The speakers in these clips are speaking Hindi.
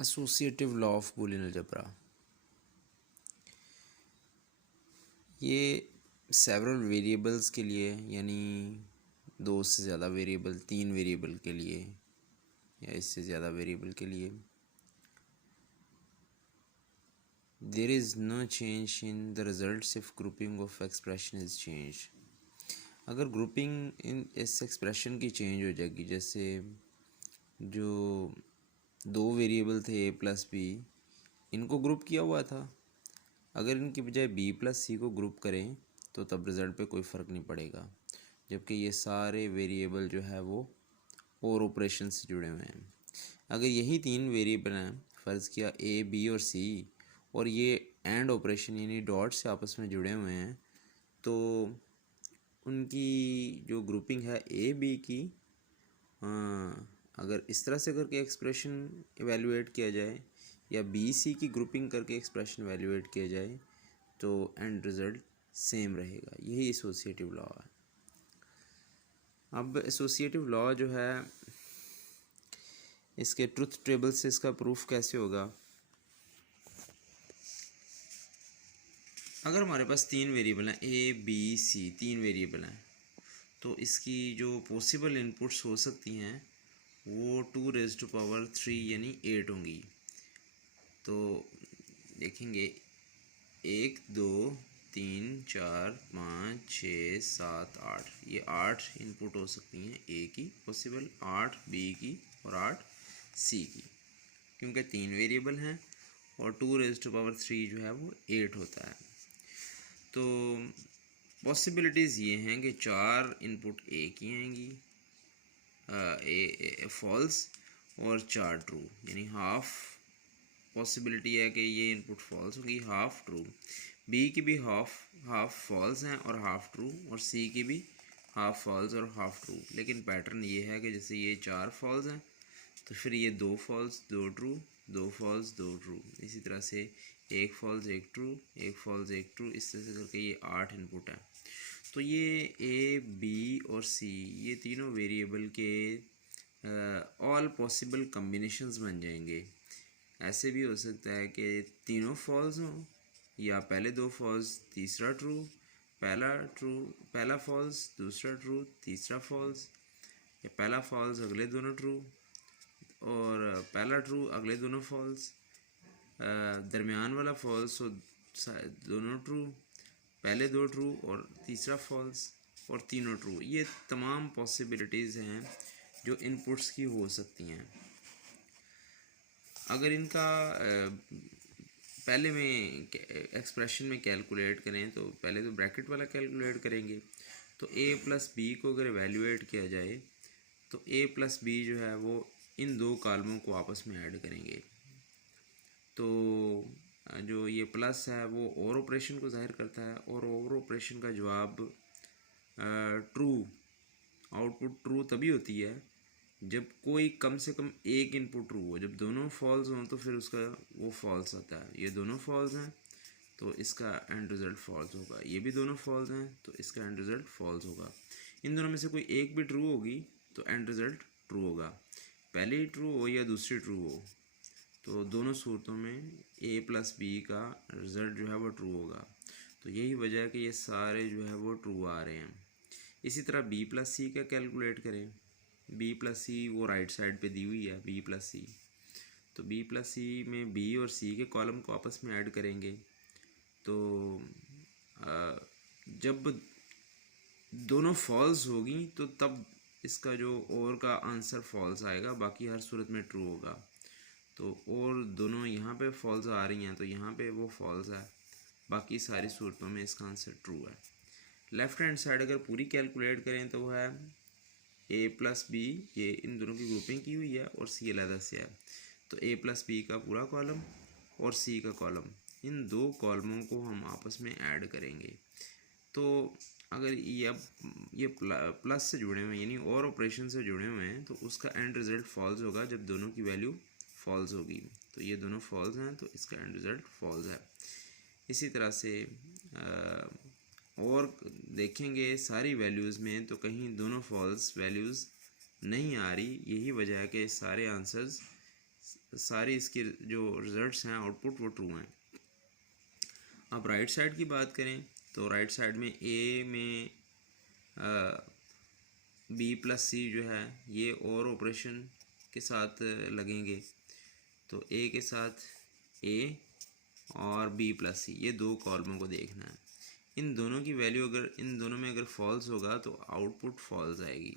Associative law of Boolean algebra. ये सेवरल वेरिएबल्स के लिए, यानी दो से ज़्यादा वेरिएबल, तीन वेरिएबल के लिए या इससे ज़्यादा वेरिएबल के लिए there is no change in the results if grouping of expression is change. अगर ग्रुपिंग इन इस एक्सप्रेशन की चेंज हो जाएगी, जैसे जो दो वेरिएबल थे ए प्लस बी, इनको ग्रुप किया हुआ था, अगर इनकी बजाय बी प्लस सी को ग्रुप करें तो तब रिज़ल्ट पे कोई फ़र्क नहीं पड़ेगा, जबकि ये सारे वेरिएबल जो है वो और ऑपरेशन से जुड़े हुए हैं। अगर यही तीन वेरिएबल हैं, फ़र्ज़ किया ए बी और सी, और ये एंड ऑपरेशन यानी डॉट से आपस में जुड़े हुए हैं, तो उनकी जो ग्रुपिंग है ए बी की, अगर इस तरह से करके एक्सप्रेशन एवेलुएट किया जाए या बी सी की ग्रुपिंग करके एक्सप्रेशन एवेलुएट किया जाए तो एंड रिज़ल्ट सेम रहेगा। यही एसोसिएटिव लॉ है। अब एसोसिएटिव लॉ जो है, इसके ट्रुथ टेबल से इसका प्रूफ कैसे होगा। अगर हमारे पास तीन वेरिएबल हैं ए बी सी, तीन वेरिएबल हैं, तो इसकी जो पॉसिबल इनपुट्स हो सकती हैं वो 2⁻³ यानी 8 होंगी। तो देखेंगे 1 2 3 4 5 6 7 8, ये 8 इनपुट हो सकती हैं ए की पॉसिबल, 8 बी की और 8 सी की, क्योंकि तीन वेरिएबल हैं और 2⁻³ जो है वो 8 होता है। तो पॉसिबिलिटीज़ ये हैं कि 4 इनपुट ए की आएंगी, फॉल्स, और 4 ट्रू, यानी हाफ पॉसिबिलिटी है कि ये इनपुट फॉल्स होगी, हाफ ट्रू। बी की भी हाफ फॉल्स हैं और हाफ ट्रू, और सी की भी हाफ फॉल्स और हाफ ट्रू। लेकिन पैटर्न ये है कि जैसे ये 4 फॉल्स हैं तो फिर ये 2 फॉल्स 2 ट्रू, 2 फॉल्स 2 ट्रू, इसी तरह से 1 फॉल्स 1 ट्रू, 1 फॉल्स 1 ट्रू, इस तरह से करके ये 8 इनपुट है। तो ये ए बी और सी, ये तीनों वेरिएबल के ऑल पॉसिबल कम्बिनेशंस बन जाएंगे। ऐसे भी हो सकता है कि तीनों फॉल्स हों, या पहले दो फॉल्स तीसरा ट्रू, पहला फॉल्स दूसरा ट्रू तीसरा फॉल्स, या पहला फॉल्स अगले दोनों ट्रू और पहला ट्रू अगले दोनों फॉल्स, दरमियान वाला फॉल्स और दोनों ट्रू, पहले दो ट्रू और तीसरा फॉल्स और तीनों ट्रू। ये तमाम पॉसिबिलिटीज़ हैं जो इनपुट्स की हो सकती हैं। अगर इनका पहले में एक्सप्रेशन में कैलकुलेट करें तो पहले तो ब्रैकेट वाला कैलकुलेट करेंगे। तो a प्लस बी को अगर एवेल्यूएट किया जाए तो a प्लस बी जो है वो इन दो कॉलमों को आपस में ऐड करेंगे, तो जो ये प्लस है वो और ऑपरेशन को ज़ाहिर करता है, और ऑपरेशन का जवाब ट्रू, आउटपुट ट्रू तभी होती है जब कोई कम से कम एक इनपुट ट्रू हो। जब दोनों फॉल्स हों तो फिर उसका वो फॉल्स आता है। ये दोनों फॉल्स हैं तो इसका एंड रिज़ल्ट फॉल्स होगा, ये भी दोनों फॉल्स हैं तो इसका एंड रिज़ल्ट फॉल्स होगा। इन दोनों में से कोई एक भी ट्रू होगी तो एंड रिज़ल्ट ट्रू होगा, पहले ही ट्रू हो या दूसरी ट्रू हो, तो दोनों सूरतों में ए प्लस बी का रिज़ल्ट जो है वो ट्रू होगा। तो यही वजह है कि ये सारे जो है वो ट्रू आ रहे हैं। इसी तरह बी प्लस सी का कैलकुलेट करें। बी प्लस सी वो राइट साइड पे दी हुई है बी प्लस सी, तो बी प्लस सी में बी और सी के कॉलम को आपस में ऐड करेंगे, तो जब दोनों फॉल्स होगी तो तब इसका जो और का आंसर फॉल्स आएगा, बाकी हर सूरत में ट्रू होगा। तो और दोनों यहाँ पे फॉल्स आ रही हैं तो यहाँ पे वो फॉल्स है, बाकी सारी सूरतों में इसका आंसर ट्रू है। लेफ़्ट हैंड साइड अगर पूरी कैलकुलेट करें तो वो है ए प्लस बी, ये इन दोनों की ग्रुपिंग की हुई है और सी अलग से है, तो ए प्लस बी का पूरा कॉलम और सी का कॉलम, इन दो कॉलमों को हम आपस में ऐड करेंगे। तो अगर ये प्लस से जुड़े हुए हैं यानी और ऑपरेशन से जुड़े हुए हैं तो उसका एंड रिज़ल्ट फॉल्स होगा जब दोनों की वैल्यू फॉल्स होगी। तो ये दोनों फॉल्स हैं तो इसका एंड रिज़ल्ट फॉल्स है। इसी तरह से और देखेंगे सारी वैल्यूज़ में तो कहीं दोनों फॉल्स वैल्यूज़ नहीं आ रही, यही वजह है कि सारे आंसर्स सारी इसकी जो रिजल्ट्स हैं आउटपुट वो ट्रू हैं। अब राइट साइड की बात करें तो राइट साइड में ए में बी प्लस सी जो है ये और ऑपरेशन के साथ लगेंगे। तो ए के साथ ए और बी प्लस सी, ये दो कॉलमों को देखना है। इन दोनों की वैल्यू अगर इन दोनों में अगर फॉल्स होगा तो आउटपुट फॉल्स आएगी,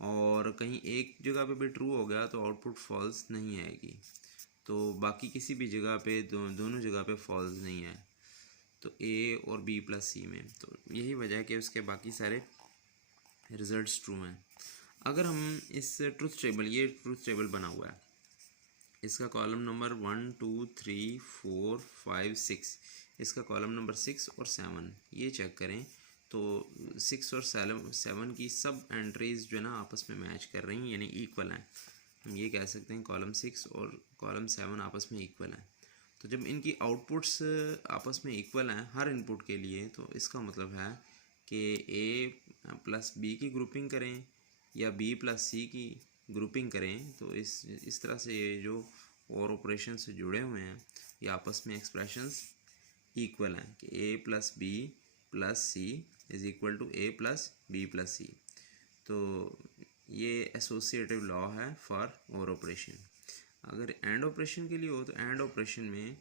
और कहीं एक जगह पे भी ट्रू हो गया तो आउटपुट फॉल्स नहीं आएगी। तो बाकी किसी भी जगह पे दोनों जगह पे फॉल्स नहीं है, तो ए और बी प्लस सी में। तो यही वजह है कि उसके बाकी सारे रिजल्ट्स ट्रू हैं। अगर हम इस ट्रुथ टेबल, ये ट्रुथ टेबल बना हुआ है, इसका कॉलम नंबर 1 2 3 4 5 6, इसका कॉलम नंबर 6 और 7 ये चेक करें तो 6 और 7 की सब एंट्रीज जो है ना आपस में मैच कर रही हैं, यानी इक्वल हैं। हम ये कह सकते हैं कॉलम 6 और कॉलम 7 आपस में इक्वल हैं। तो जब इनकी आउटपुट्स आपस में इक्वल हैं हर इनपुट के लिए, तो इसका मतलब है कि ए प्लस बी की ग्रुपिंग करें या बी प्लस सी की ग्रुपिंग करें, तो इस तरह से ये जो और ऑपरेशन से जुड़े हुए हैं ये आपस में एक्सप्रेशंस इक्वल हैं कि a plus b plus c is equal to a plus b plus c. तो ये एसोसिएटिव लॉ है फॉर और ऑपरेशन। अगर एंड ऑपरेशन के लिए हो तो एंड ऑपरेशन में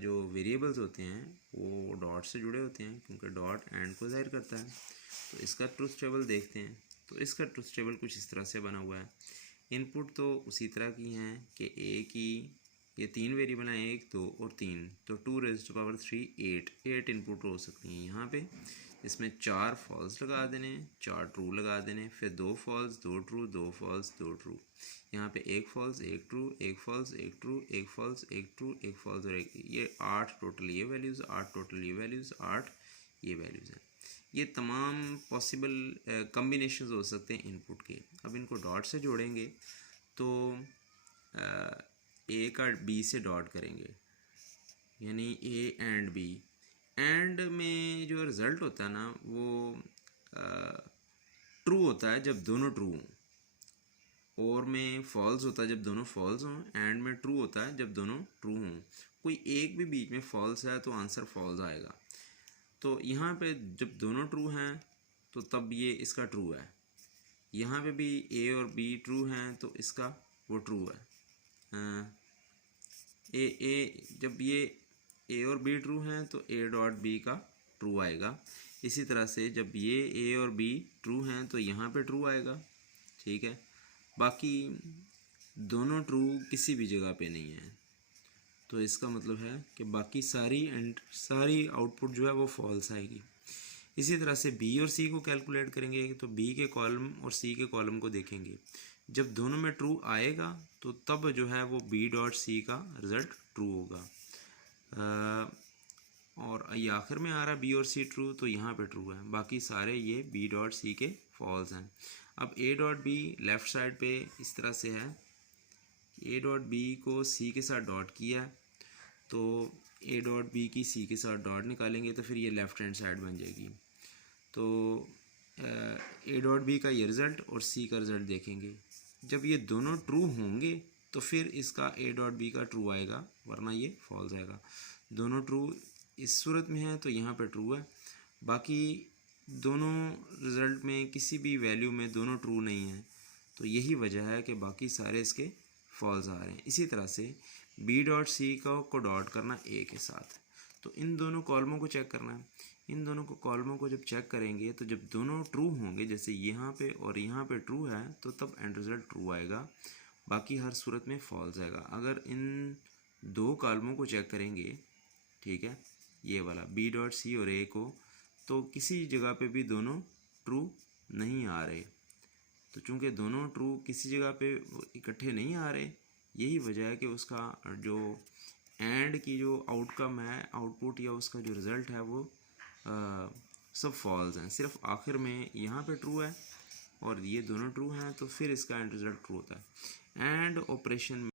जो वेरिएबल्स होते हैं वो डॉट से जुड़े होते हैं, क्योंकि डॉट एंड को ज़ाहिर करता है। तो इसका ट्रुथ टेबल देखते हैं। तो इसका ट्रुथ टेबल कुछ इस तरह से बना हुआ है। इनपुट तो उसी तरह की हैं कि ए की ये 3 वेरिएबल हैं, 1 2 और 3, तो 2 रेज़ टू पावर 3 8 इनपुट हो सकती हैं यहाँ पे। इसमें 4 फॉल्स लगा देने, 4 ट्रू लगा देने, फिर 2 फॉल्स 2 ट्रू 2 फॉल्स 2 ट्रू। यहाँ पे 1 false 1 true 1 false 1 true 1 false 1 true 1 false और 1, ये 8 टोटल ये वैल्यूज़, 8 टोटल ये वैल्यूज़, 8 ये वैल्यूज़ हैं। ये तमाम पॉसिबल कम्बिनेशंस हो सकते हैं इनपुट के। अब इनको डॉट से जोड़ेंगे तो ए का बी से डॉट करेंगे, यानी ए एंड बी। एंड में जो रिज़ल्ट होता है ना वो ट्रू होता है जब दोनों ट्रू हों, और में फॉल्स होता है जब दोनों फॉल्स हों, एंड में ट्रू होता है जब दोनों ट्रू हों। कोई एक भी बीच में फॉल्स है तो आंसर फॉल्स आएगा। तो यहाँ पे जब दोनों ट्रू हैं तो तब ये इसका ट्रू है। यहाँ पे भी ए और बी ट्रू हैं तो इसका वो ट्रू है। जब ये ए और बी ट्रू हैं तो ए डॉट बी का ट्रू आएगा। इसी तरह से जब ये ए और बी ट्रू हैं तो यहाँ पे ट्रू आएगा, ठीक है। बाकी दोनों ट्रू किसी भी जगह पे नहीं है, तो इसका मतलब है कि बाकी सारी आउटपुट जो है वो फॉल्स आएगी। इसी तरह से बी और सी को कैलकुलेट करेंगे तो बी के कॉलम और सी के कॉलम को देखेंगे। जब दोनों में ट्रू आएगा तो तब जो है वो बी डॉट सी का रिज़ल्ट ट्रू होगा। और ये आखिर में आ रहा बी और सी ट्रू, तो यहाँ पे ट्रू है। बाकी सारे ये बी डॉट सी के फॉल्स हैं। अब a dot b left side पे इस तरह से है, ए डॉट बी को सी के साथ डॉट किया, तो ए डॉट बी की सी के साथ डॉट निकालेंगे तो फिर ये लेफ़्ट हैंड साइड बन जाएगी। तो ए डॉट बी का ये रिज़ल्ट और सी का रिज़ल्ट देखेंगे। जब ये दोनों ट्रू होंगे तो फिर इसका ए डॉट बी का ट्रू आएगा, वरना ये फॉल्स आएगा। दोनों ट्रू इस सूरत में है तो यहाँ पे ट्रू है। बाकी दोनों रिज़ल्ट में किसी भी वैल्यू में दोनों ट्रू नहीं है, तो यही वजह है कि बाकी सारे इसके फॉल्स आ रहे हैं। इसी तरह से B dot C co dot करना ए के साथ, तो इन दोनों कॉलमों को चेक करना है। इन दोनों को कॉलमों को जब चेक करेंगे तो जब दोनों ट्रू होंगे, जैसे यहाँ पे और यहाँ पे ट्रू है, तो तब एंड रिज़ल्ट ट्रू आएगा, बाकी हर सूरत में फॉल्स आएगा। अगर इन दो कॉलमों को चेक करेंगे, ठीक है, ये वाला बी डॉट सी और ए को, तो किसी जगह पे भी दोनों ट्रू नहीं आ रहे। तो चूँकि दोनों ट्रू किसी जगह पे इकट्ठे नहीं आ रहे, यही वजह है कि उसका जो एंड की जो आउटकम है, आउटपुट या उसका जो रिज़ल्ट है वो सब फॉल्स हैं। सिर्फ आखिर में यहाँ पे ट्रू है और ये दोनों ट्रू हैं, तो फिर इसका एंड रिज़ल्ट ट्रू होता है। And operation